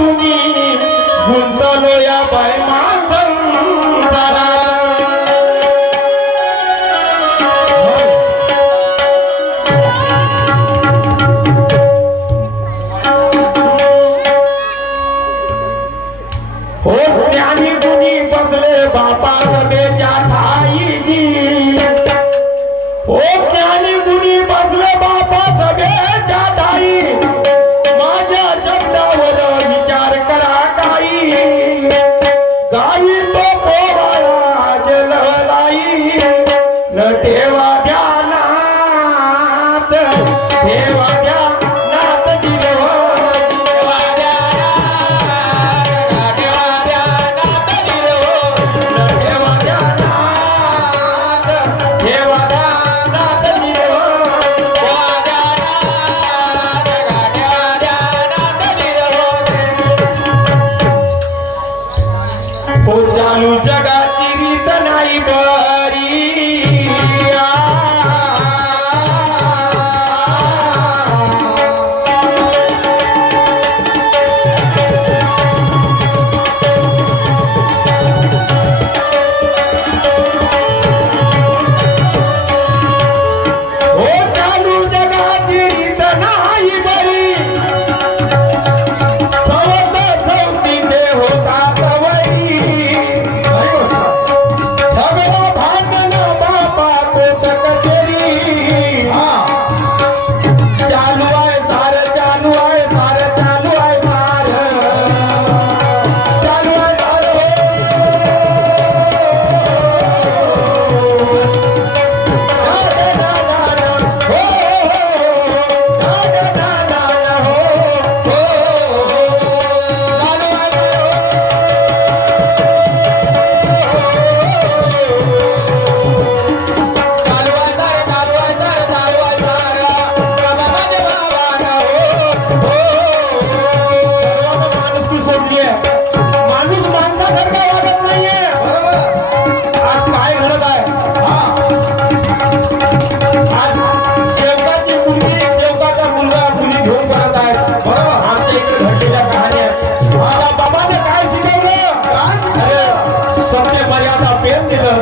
तुम्ही गुंतलो या बाय संसारा हो ज्ञानी गुणी बसले बापा सभेच्या ठाईजी हो ज्ञानी गुणी बसले बापा सभेच्या ठाई माझ्या शब्दावर विचार करा काही गाई तो पोवाडा जलवलाई न ठेवा ध्यानात ठेवा ध्यानात जिरव हो चालू जगाची रीत नाही बरी हो चालू जगाची रीत नाही बरी सवत सवती ते होतात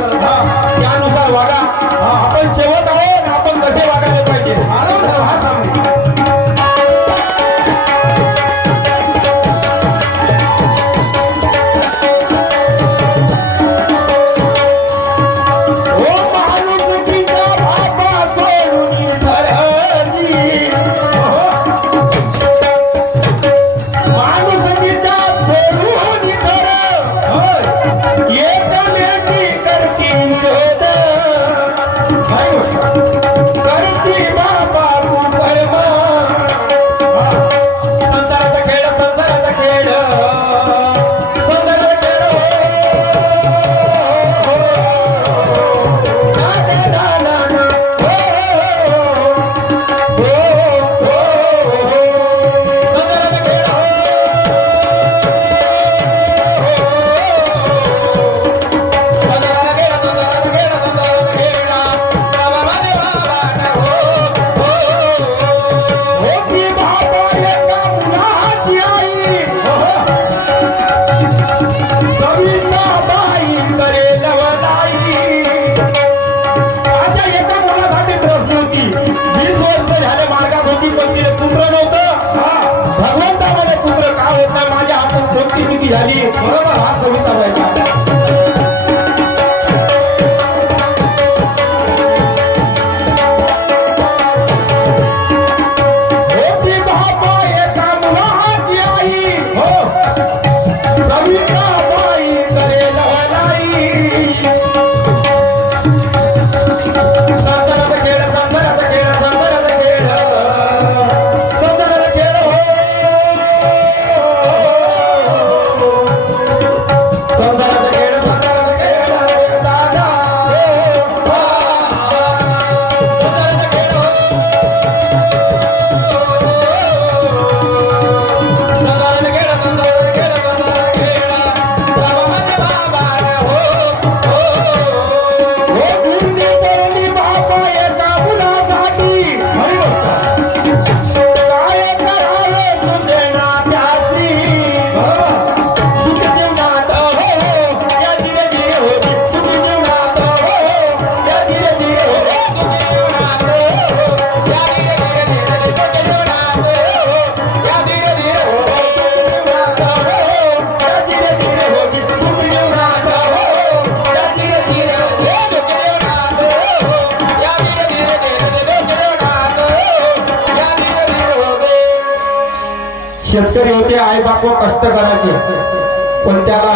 त्यानुसार वागा आपण सेवक आहोत आपण कसे वागायला पाहिजे हा सामने झाली बरोबर हा सविता व्हायचा होती बाबा एका मुलाची आई हो सविता बाई करे लवलाई संसाराचा खेळ संसाराचा खेळ संसाराचा खेळ संसाराचा खेळ हो संसाराचा खेळ शेतकरी होते, आई बाप कष्ट करायचे, पण त्याला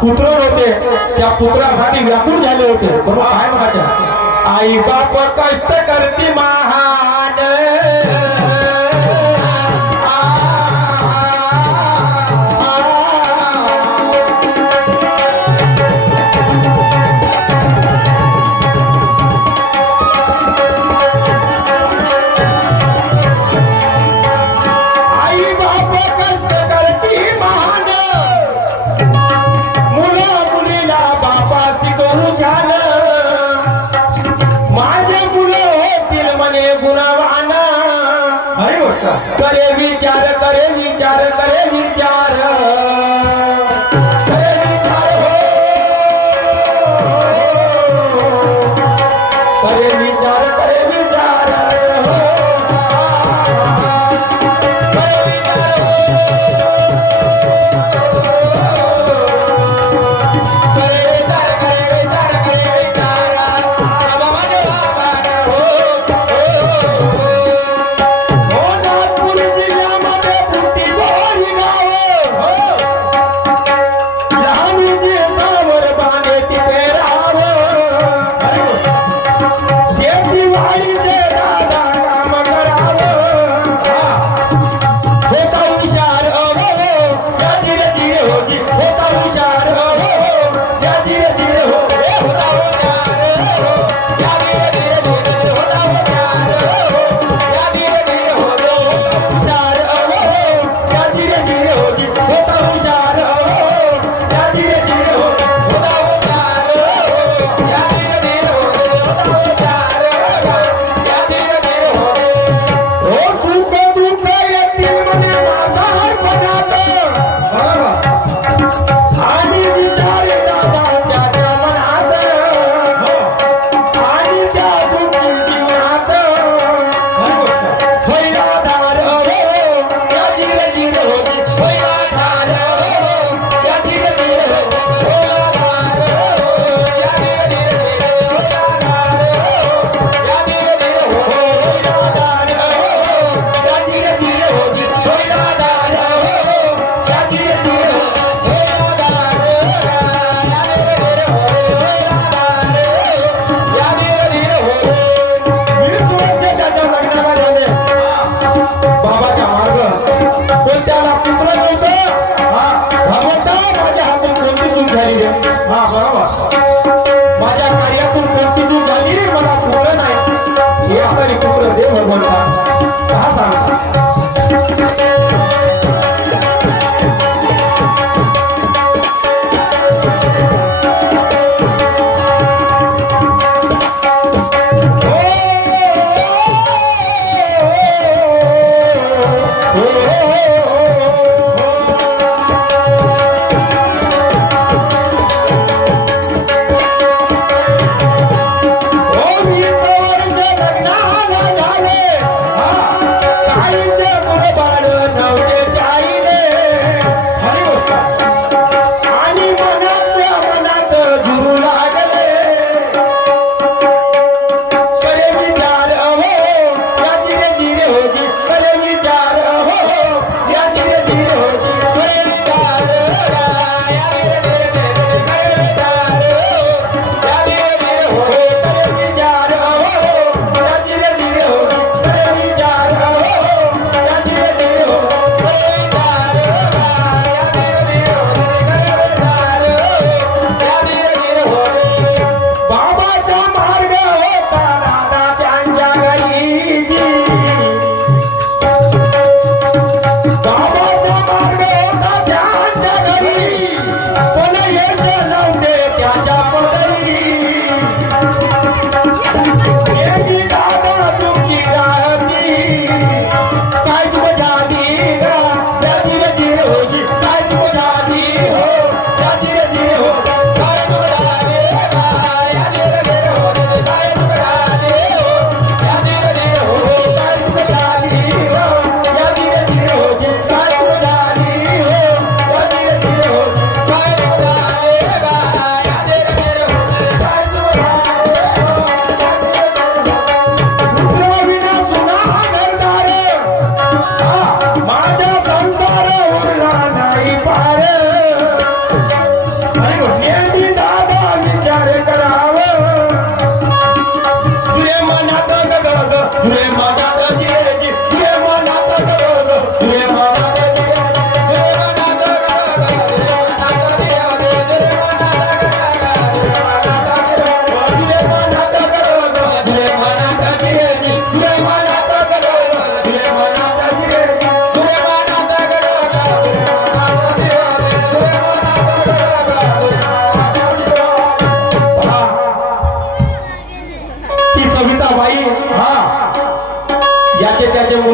पुत्र नव्हते. त्या पुत्रासाठी व्याकुळ झाले होते. पण काय म्हणायचे, आई बाप कष्ट करती महान, करे विचार, करे विचार, करे विचार, करे विचार हो, करे विचार, करे विचार हो, करे विचार हो, करे विचार, करे विचार, करे विचार, बाबा माझे बाबा हो, हो नागपूर जिल्ह्यामध्ये पुती बोरी गाव,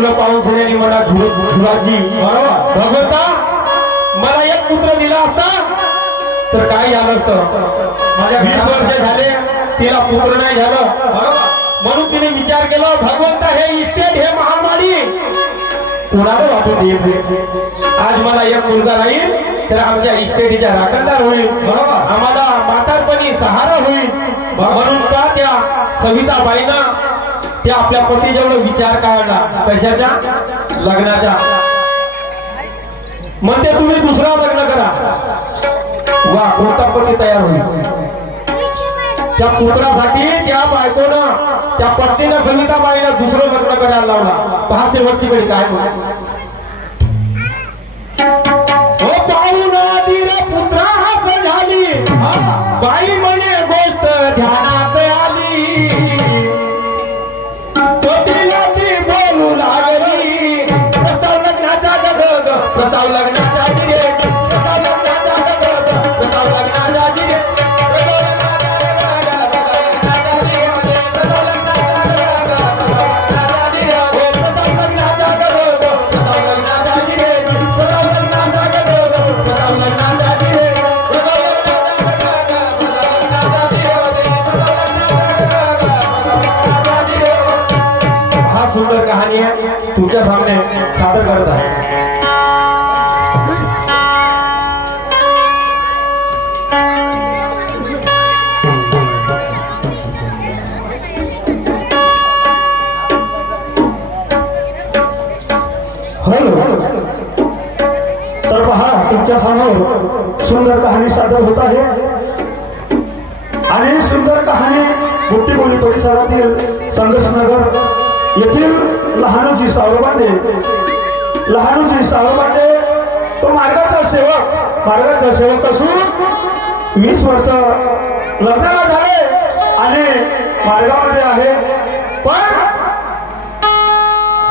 मुलं पाहून झाल्याने मला झुराजी बरोबर भगवंता मला एक पुत्र दिला असता तर काय झालं असतं माझ्या 20 वर्ष झाले तिला पुत्र नाही झालं बरोबर म्हणून तिने विचार केला भगवंता हे इस्टेट हे महामारी कोणाला वाटून देत आज मला एक मुलगा राहील तर आमच्या इस्टेटीचा राखणदार होईल बरोबर आम्हाला म्हातारपणी सहारा होईल म्हणून का त्या सविताबाईंना त्या आपल्या पतीजवळ विचार काढला कशाच्या लग्नाचा म्हणते तुम्ही दुसरा लग्न करा वा कोणता पती तयार होईल त्या पुत्रासाठी त्या बायकोनं त्या पत्नीनं सविताबाईनं दुसरं लग्न करायला लावला पहा शेवटची घडी काय हो पाहून धीर पुत्रा हास झाली बाई म्हणे गोष्ट ध्यानात आली पतीला ती बोलू लागली प्रस्ताव लग्नाचा गग प्रस्ताव लग्नाचा गिरे प्रस्ताव लग्नाचा गग प्रस्ताव लग्नाचा गिरे सुंदर कहाणी है तुमच्या सामने सादर करत आहे तर पहा तुमच्या समोर सुंदर कहाणी सादर होत आहे आणि सुंदर कहाणी बुट्टीबोली परिसरातील संघर्षनगर येथील लहानूजी सावरबांडे तो मार्गाचा सेवक असून 20 वर्ष लग्नाला झाले आणि मार्गामध्ये आहे पण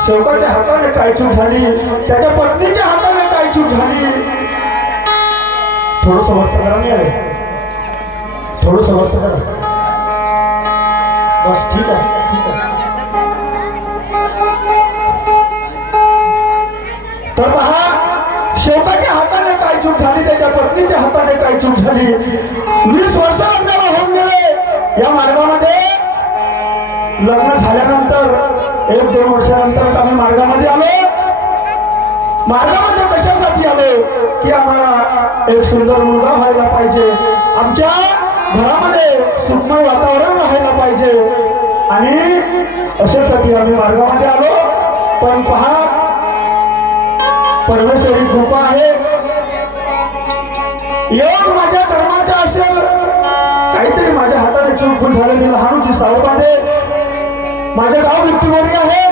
सेवकाच्या हाताने काय चूक झाली त्याच्या पत्नीच्या हाताने काय चूक झाली थोडंसं वर्त करा नाही आले थोडंसं वर्त करा बस ठीक आहे तर पहा शेवकाच्या हाताने काय चूक झाली त्याच्या पत्नीच्या हाताने काय चूक झाली 20 वर्ष लग्नाला होऊन गेले या मार्गामध्ये लग्न झाल्यानंतर 1-2 वर्षानंतरच आम्ही मार्गामध्ये आलो मार्गामध्ये कशासाठी आलो की आम्हाला एक सुंदर मुलगा व्हायला पाहिजे आमच्या घरामध्ये सुखमय वातावरण राहायला पाहिजे आणि अशासाठी आम्ही मार्गामध्ये आलो पण पहा परमेश्वरी कृपा आहे योग माझ्या कर्माचा असेल काहीतरी माझ्या हाताने चूक झालं मी लहानूजी सावरबांडे माझे गाव बुट्टीबोली आहे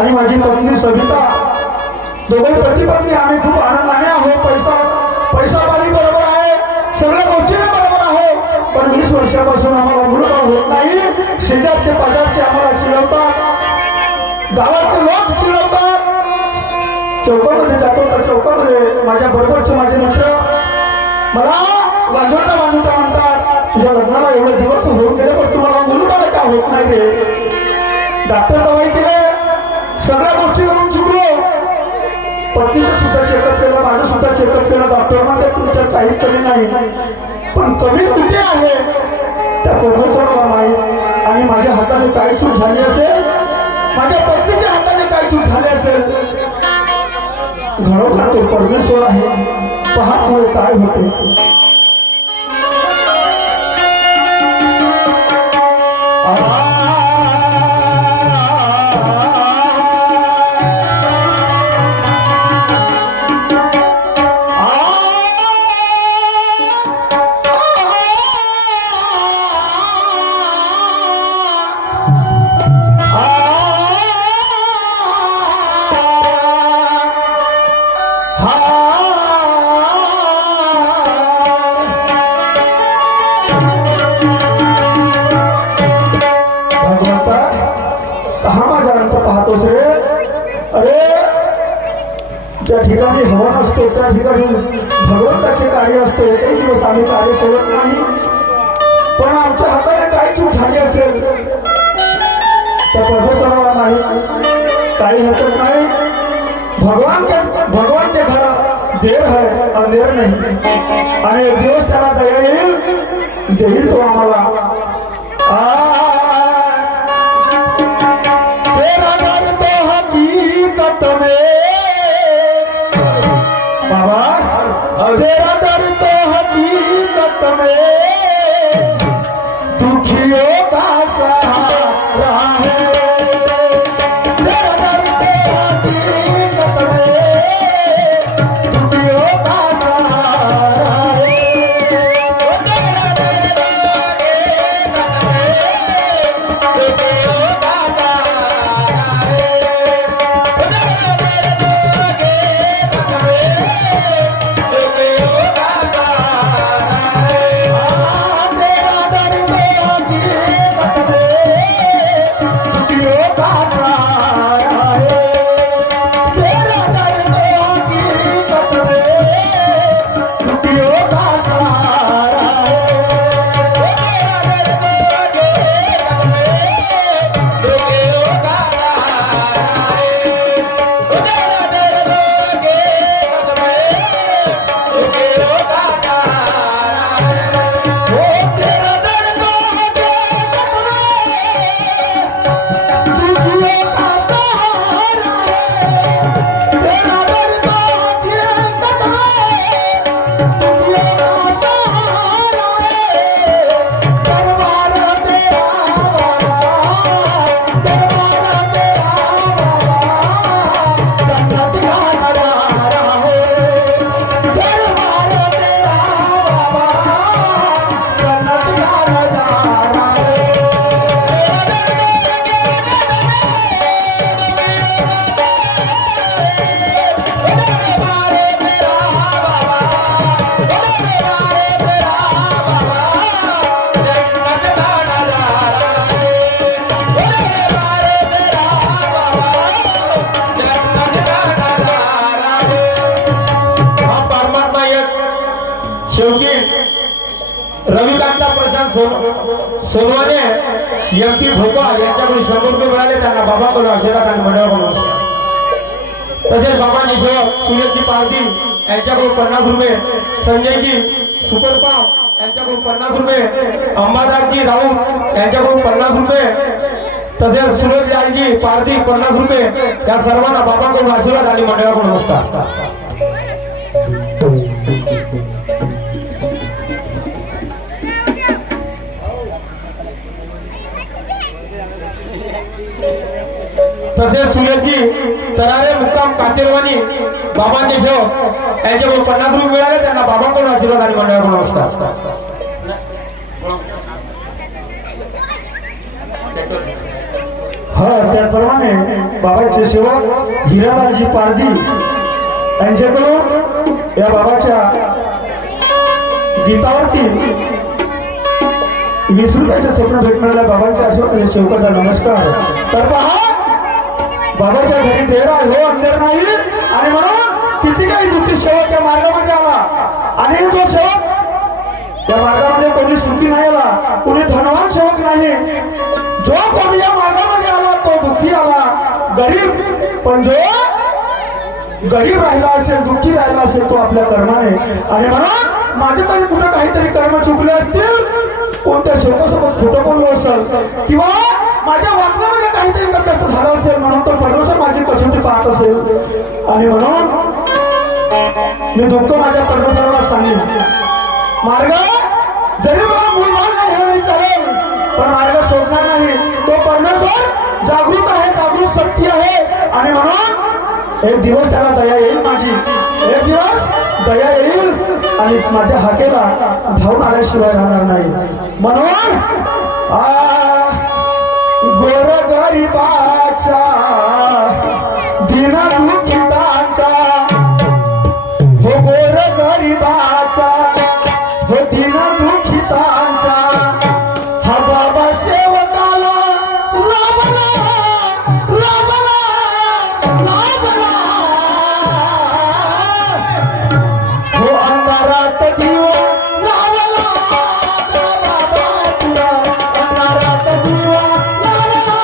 आणि माझी पत्नी सविता दोघे पती पत्नी आम्ही खूप आनंदाने आहोत पैसा पाणी बरोबर आहे सगळ्या गोष्टीने बरोबर आहोत पण 20 वर्षापासून आम्हाला मुलबाळ होत नाही शेजारचे पाजारचे आम्हाला चिडवतात गावातले लोक चिडवतात चौकामध्ये जातो तर चौकामध्ये माझ्या बरोबरचे माझे मित्र मला वाजवता म्हणतात तुझ्या लग्नाला एवढे दिवस होऊन गेले पण तुम्हाला मुलबाळ का होत नाही रे डॉक्टर दवाई केले सगळ्या गोष्टी करून चुकलो पत्नीचं सुद्धा चेकअप केलं माझं सुद्धा चेकअप केलं डॉक्टर म्हणते तुमच्यात काहीच कमी नाही पण कमी कुठे आहे त्या परमेश्वराला माहीत आणि माझ्या हाताने काय चूक झाली असेल माझ्या पत्नीच्या हाताने काय चूक झाली असेल घडवणार तो परमेश्वर आहे पहा पुढे काय होते ज्या ठिकाणी हवन असतो त्या ठिकाणी भगवंताचे कार्य असते एकही दिवस आम्ही कार्य सोडत नाही पण आमच्या हाताने काय चूक झाली असेल त्या परमेश्वराला माहीत काही हरकत नाही, भगवान के घर देर है अंधेर नहीं, आणि एक दिवस त्याला दया येईल, देईल तो आम्हाला। तेरा डर तो हकीकत में बाबा, तेरा डर तो हकीकत में दुखियों का सहारा है। तेरा डर तो हकीकत में दुखियों का सहारा है। ओ तेरा डर तो हकीकत में दुखियों का सहारा है। ओ तेरा डर तो हकीकत में दुखियों का सहारा है। तेरा डर तो हकीकत में दुखियों का सहारा है। तेरा डर तो हकीकत में दुखियों का सहारा है। तेरा डर तो हकीकत में दुखियों का सहारा है। तेरा डर तो हकीकत में दुखियों का सहारा है। ओ तेरा दर तो हकीकत में दुखियों का सहारा है। तेरा दर तो हकीकत में दुखियों का सहारा है। दरबार तेरा बाबा, दरबार तेरा बाबा, जन्नत का नजारा है। दरबार तेरा बाबा, जन्नत का नजारा है। हा परमात्मा एक शेवटी रविकांता प्रशांत सोनवाने एमटी भोपाळ यांच्याकडून 100 रुपये मिळाले, त्यांना बाबांकडून आशीर्वाद आणि मंडळाकडून नमस्कार। तसेच बाबांचे सेवक सुरेशजी पारधी यांच्याकडून 50 रुपये, संजयजी सुपरपाव यांच्याकडून 50 रुपये, अंबादासजी राऊत यांच्याकडून 50 रुपये, तसेच सुरेशलालजी पारधी 50 रुपये, या सर्वांना बाबांकडून आशीर्वाद आणि मंडळाकडून नमस्कार। तसेच सुरेशजी तरारे मुक्काम काचेरवानी बाबांचे सेवक यांच्याकडून 50 रुपये मिळाले, त्यांना बाबांकडून आशीर्वाद आणि मंडळाकडून नमस्कार। त्याप्रमाणे बाबांचे सेवक हिरालालजी पारधी यांच्याकडून या बाबाच्या गीतावरती 20 रुपयाचे स्वप्न भेटणाऱ्या बाबांच्या आशीर्वाद सेवकाचा नमस्कार। तर पहा, बाबाच्या घरी देर आहे हो अंधेर नाही, आणि म्हणून किती काही दुःखी सेवक या मार्गामध्ये आला, आणि जो सेवक या मार्गामध्ये कोणी सुखी नाही आला, कोणी धनवान सेवक नाही, जो कोणी या मार्गामध्ये आला तो दुःखी आला, गरीब, पण जो गरीब राहिला असेल, दुःखी राहिला असेल तो आपल्या कर्माने, आणि म्हणून माझे तरी कुठं काहीतरी कर्म चुकले असतील, कोणत्या सेवकासोबत खोटं बोललो असेल, किंवा माझ्या वागण्यामध्ये काहीतरी कष्ट झालं असेल, म्हणून तो परमेश्वर माझी कसोटी पाहत असेल, आणि म्हणून मी दुःख माझ्या परमेश्वराला सांगेन। मार्ग जरी मला मूलभाग नाही हे तरी चालेल, पण मार्ग सोडणार नाही, तो परमेश्वर जागृत आहे, जागृत शक्ती आहे, आणि म्हणून एक दिवस त्याला दया येईल, माझी एक दिवस दया येईल, आणि माझ्या हाकेला धावून आल्याशिवाय राहणार नाही। म्हणून गोरगरिबाचा दीन दुखिताचा, हो गोरगरिबाचा, हो दीन दुखिताचा, हा बाबा सेवकाला लाभला, लाभला, लाभला, हो अंधारात दिवा लावला, बाबा तुला अंधारात दिवा लावला,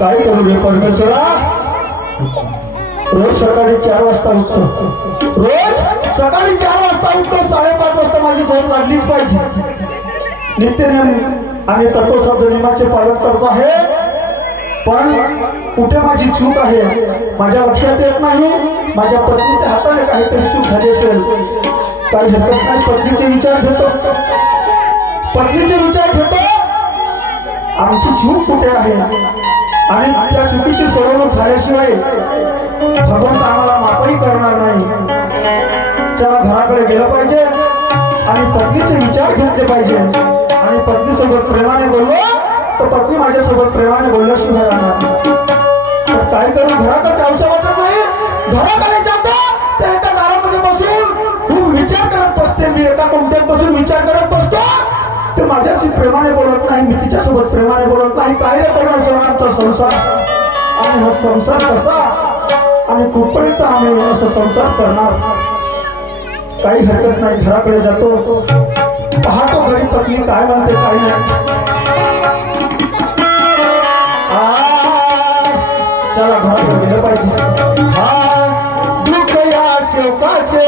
काय करू रे परमेश्वरा. रोज सकाळी 4 वाजता उठतो, रोज सकाळी 4 वाजता उठतो, 5:30 वाजता माझी झोप लागलीच पाहिजे. नित्यनेम आणि तत्वशब्द नियमाचे पालन करतो आहे, पण कुठे माझी चूक आहे माझ्या लक्षात येत नाही. माझ्या पत्नीच्या हाताने काहीतरी चूक झाली असेल, काही हरकत नाही. पत्नीचे विचार घेतो, पत्नीचे विचार घेतो, आमची चूक कुठे आहे आणि त्या चुकीची सोडवणूक झाल्याशिवाय भगवंत आम्हाला माफही करणार नाही. चला घराकडे गेलं पाहिजे आणि पत्नीचे विचार घेतले पाहिजे. आणि पत्नीसोबत प्रेमाने बोललो तर पत्नी माझ्यासोबत प्रेमाने बोलल्याशिवाय राहणार नाही. पण काय करू, घराकडे जाऊशा वाटत नाही. घराकडे जातो तर एका दारामध्ये बसून खूप विचार करत बसते. मी एका कोणत्यात बसून विचार करत बसतो, ते माझ्याशी प्रेमाने बोलत नाही, मी तिच्यासोबत प्रेमाने बोलत नाही. काय रे परमेश्वराचा संसार, आणि हा संसार कसा आणि कुठपर्यंत आम्ही असं संसार करणार. काही हरकत नाही, घराकडे जातो, पाहतो घरी पत्नी काय म्हणते काय नाही. चला घराकडे गेलं पाहिजे. हा दुःख या शोकाचे